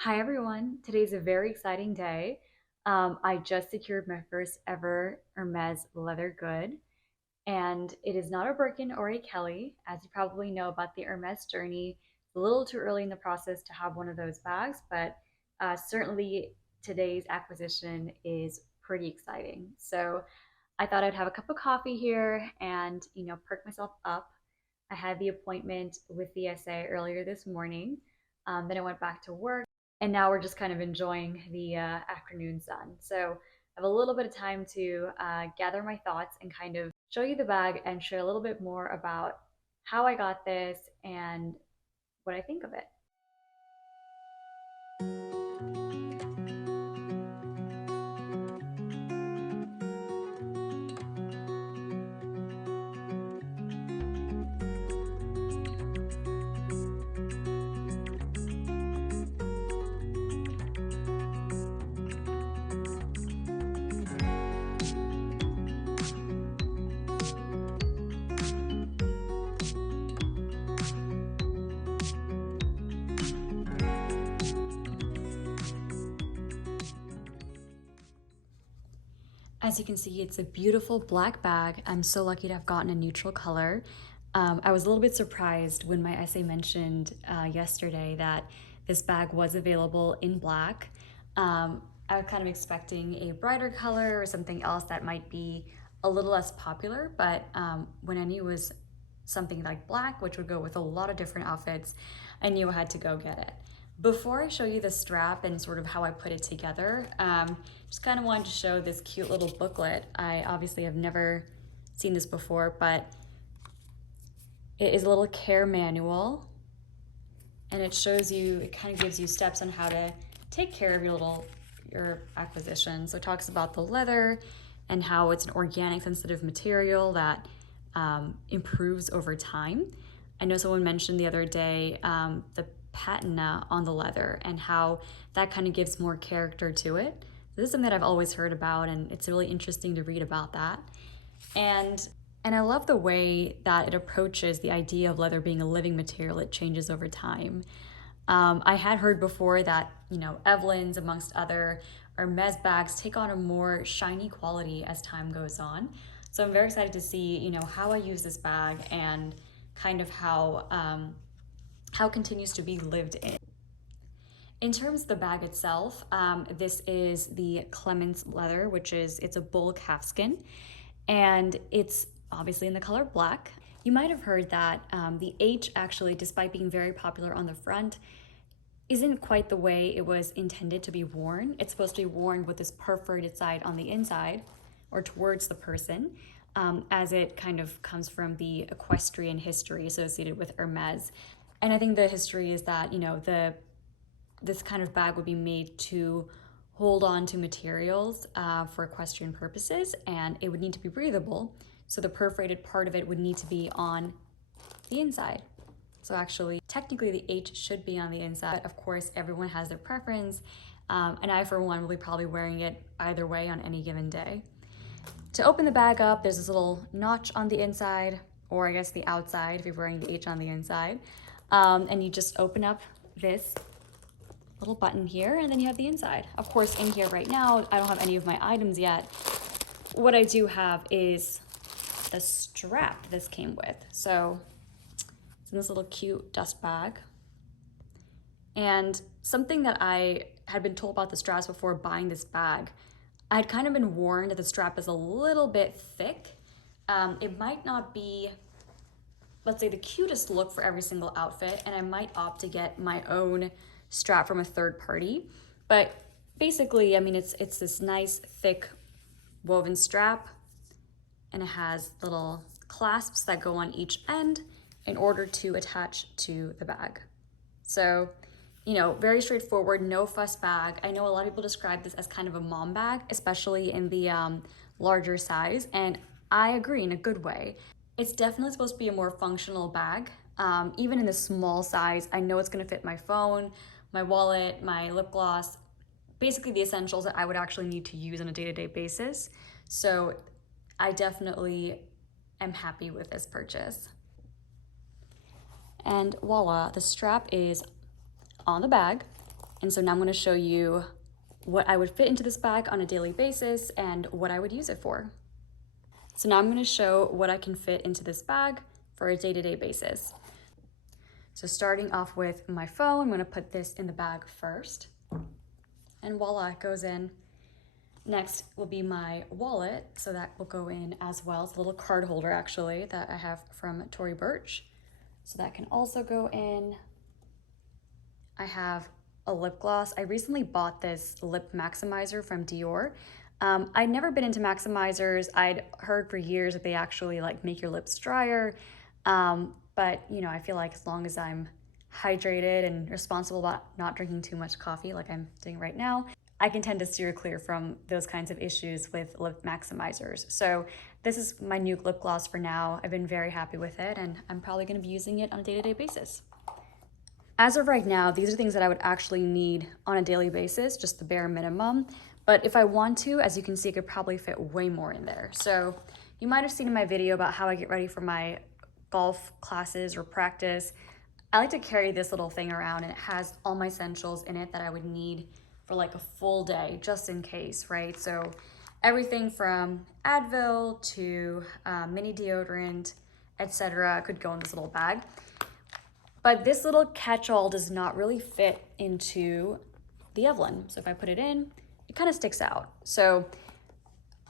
Hi everyone, today's a very exciting day. I just secured my first ever Hermes leather good, and it is not a Birkin or a Kelly. As you probably know about the Hermes journey, it's a little too early in the process to have one of those bags, but certainly today's acquisition is pretty exciting. So I thought I'd have a cup of coffee here and, perk myself up. I had the appointment with the SA earlier this morning. Then I went back to work, and now we're just kind of enjoying the afternoon sun. So I have a little bit of time to gather my thoughts and kind of show you the bag and share a little bit more about how I got this and what I think of it. As you can see, it's a beautiful black bag. I'm so lucky to have gotten a neutral color. I was a little bit surprised when my essay mentioned yesterday that this bag was available in black. I was kind of expecting a brighter color or something else that might be a little less popular, but when I knew it was something like black, which would go with a lot of different outfits, I knew I had to go get it. Before I show you the strap and sort of how I put it together, just kind of wanted to show this cute little booklet. I obviously have never seen this before, but it is a little care manual, and it shows you, it kind of gives you steps on how to take care of your acquisition. So it talks about the leather and how it's an organic sensitive material that improves over time. I know someone mentioned the other day the patina on the leather and how that kind of gives more character to it. This is something that I've always heard about, and it's really interesting to read about that. And and I love the way that it approaches the idea of leather being a living material. It changes over time. I had heard before that, Evelyne's, amongst other Hermes bags, take on a more shiny quality as time goes on. So I'm very excited to see, how I use this bag and kind of how it continues to be lived in. In terms of the bag itself, this is the Clemens leather, it's a bull calfskin, and it's obviously in the color black. You might have heard that the H actually, despite being very popular on the front, isn't quite the way it was intended to be worn. It's supposed to be worn with this perforated side on the inside or towards the person, as it kind of comes from the equestrian history associated with Hermes. And I think the history is that, this kind of bag would be made to hold on to materials for equestrian purposes, and it would need to be breathable. So the perforated part of it would need to be on the inside. So actually, technically the H should be on the inside. Of course, everyone has their preference, and I, for one, will be probably wearing it either way on any given day. To open the bag up, there's this little notch on the inside, or I guess the outside if you're wearing the H on the inside. And you just open up this little button here, and then you have the inside. Of course, in here right now, I don't have any of my items yet. What I do have is the strap this came with. So it's in this little cute dust bag. And something that I had been told about the straps before buying this bag, I had kind of been warned that the strap is a little bit thick. It might not be, let's say, the cutest look for every single outfit, and I might opt to get my own strap from a third party. But basically, I mean, it's this nice thick woven strap, and it has little clasps that go on each end in order to attach to the bag. So, very straightforward, no fuss bag. I know a lot of people describe this as kind of a mom bag, especially in the larger size, and I agree in a good way. It's definitely supposed to be a more functional bag. Even in the small size, I know it's gonna fit my phone, my wallet, my lip gloss, basically the essentials that I would actually need to use on a day-to-day basis. So I definitely am happy with this purchase. And voila, the strap is on the bag. And so now I'm going to show you what I would fit into this bag on a daily basis and what I would use it for. So now I'm going to show what I can fit into this bag for a day-to-day basis. So starting off with my phone, I'm going to put this in the bag first. And voila, it goes in. Next will be my wallet, so that will go in as well. It's a little card holder actually that I have from Tory Burch. So that can also go in. I have a lip gloss. I recently bought this lip maximizer from Dior. I'd never been into maximizers. I'd heard for years that they actually like make your lips drier. But you know, I feel like as long as I'm hydrated and responsible about not drinking too much coffee like I'm doing right now, I can tend to steer clear from those kinds of issues with lip maximizers. So this is my new lip gloss for now. I've been very happy with it and I'm probably gonna be using it on a day-to-day basis. As of right now, these are things that I would actually need on a daily basis, just the bare minimum. But if I want to, as you can see, I could probably fit way more in there. So you might have seen in my video about how I get ready for my golf classes or practice. I like to carry this little thing around and it has all my essentials in it that I would need for like a full day, just in case, right? So everything from Advil to mini deodorant, etc., could go in this little bag. But this little catch-all does not really fit into the Evelyne. So if I put it in, it kind of sticks out. So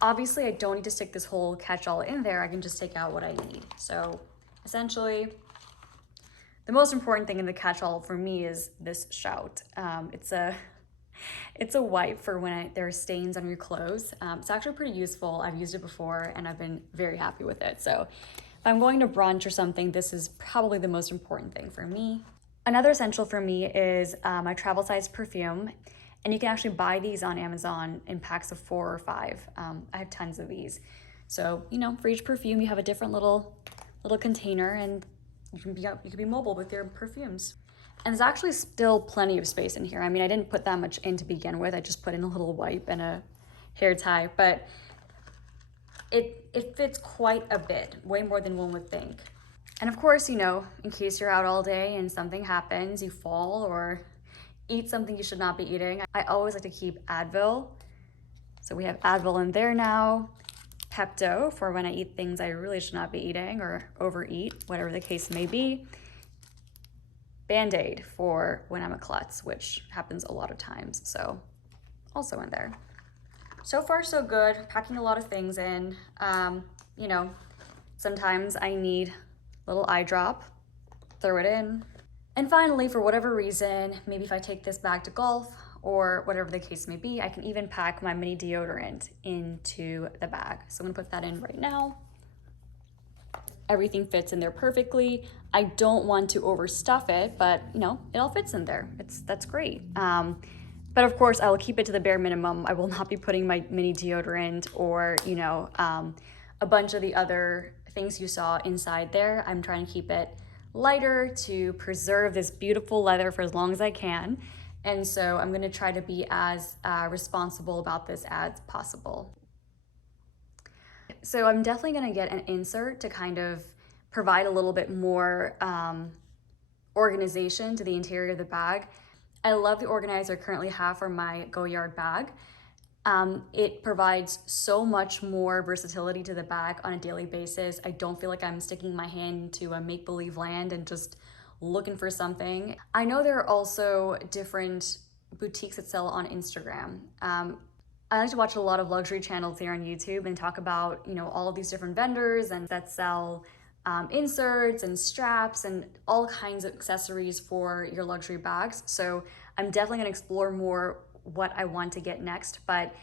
obviously I don't need to stick this whole catch-all in there. I can just take out what I need. So essentially, the most important thing in the catch-all for me is this Shout. It's a wipe for when there are stains on your clothes. It's actually pretty useful. I've used it before and I've been very happy with it. So if I'm going to brunch or something, this is probably the most important thing for me. Another essential for me is my travel size perfume. And you can actually buy these on Amazon in packs of 4 or 5. I have tons of these. So, you know, for each perfume, you have a different little container and you can be mobile with your perfumes. And there's actually still plenty of space in here. I mean, I didn't put that much in to begin with. I just put in a little wipe and a hair tie, but it fits quite a bit, way more than one would think. And of course, you know, in case you're out all day and something happens, you fall or eat something you should not be eating, I always like to keep Advil. So we have Advil in there now. Pepto for when I eat things I really should not be eating or overeat, whatever the case may be. Band-Aid for when I'm a klutz, which happens a lot of times, so also in there. So far so good, packing a lot of things in. You know, sometimes I need a little eye drop, throw it in. And finally, for whatever reason, maybe if I take this bag to golf or whatever the case may be, I can even pack my mini deodorant into the bag. So I'm gonna put that in right now. Everything fits in there perfectly. I don't want to overstuff it, but you know, it all fits in there. That's great. But of course, I will keep it to the bare minimum. I will not be putting my mini deodorant or, you know, a bunch of the other things you saw inside there. I'm trying to keep it lighter to preserve this beautiful leather for as long as I can. And so I'm gonna try to be as responsible about this as possible. So I'm definitely gonna get an insert to kind of provide a little bit more organization to the interior of the bag. I love the organizer I currently have for my Go Yard bag. It provides so much more versatility to the bag on a daily basis. I don't feel like I'm sticking my hand into a make-believe land and just looking for something. I know there are also different boutiques that sell on Instagram. I like to watch a lot of luxury channels here on YouTube and talk about, you know, all of these different vendors and that sell inserts and straps and all kinds of accessories for your luxury bags. So I'm definitely gonna explore more what I want to get next, but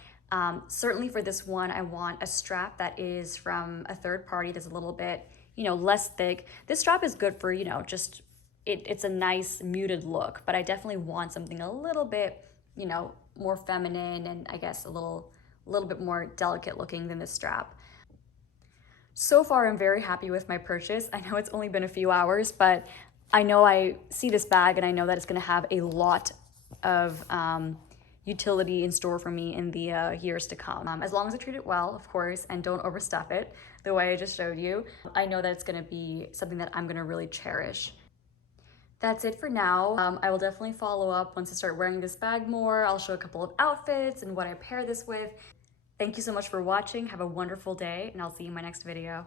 certainly for this one, I want a strap that is from a third party that's a little bit, you know, less thick. This strap is good for, you know, just, it's a nice muted look, but I definitely want something a little bit, you know, more feminine and I guess a little bit more delicate looking than this strap. So far, I'm very happy with my purchase. I know it's only been a few hours, but I know I see this bag and I know that it's gonna have a lot of utility in store for me in the years to come. As long as I treat it well, of course, and don't overstuff it the way I just showed you, I know that it's gonna be something that I'm gonna really cherish. That's it for now. I will definitely follow up once I start wearing this bag more. I'll show a couple of outfits and what I pair this with. Thank you so much for watching. Have a wonderful day, and I'll see you in my next video.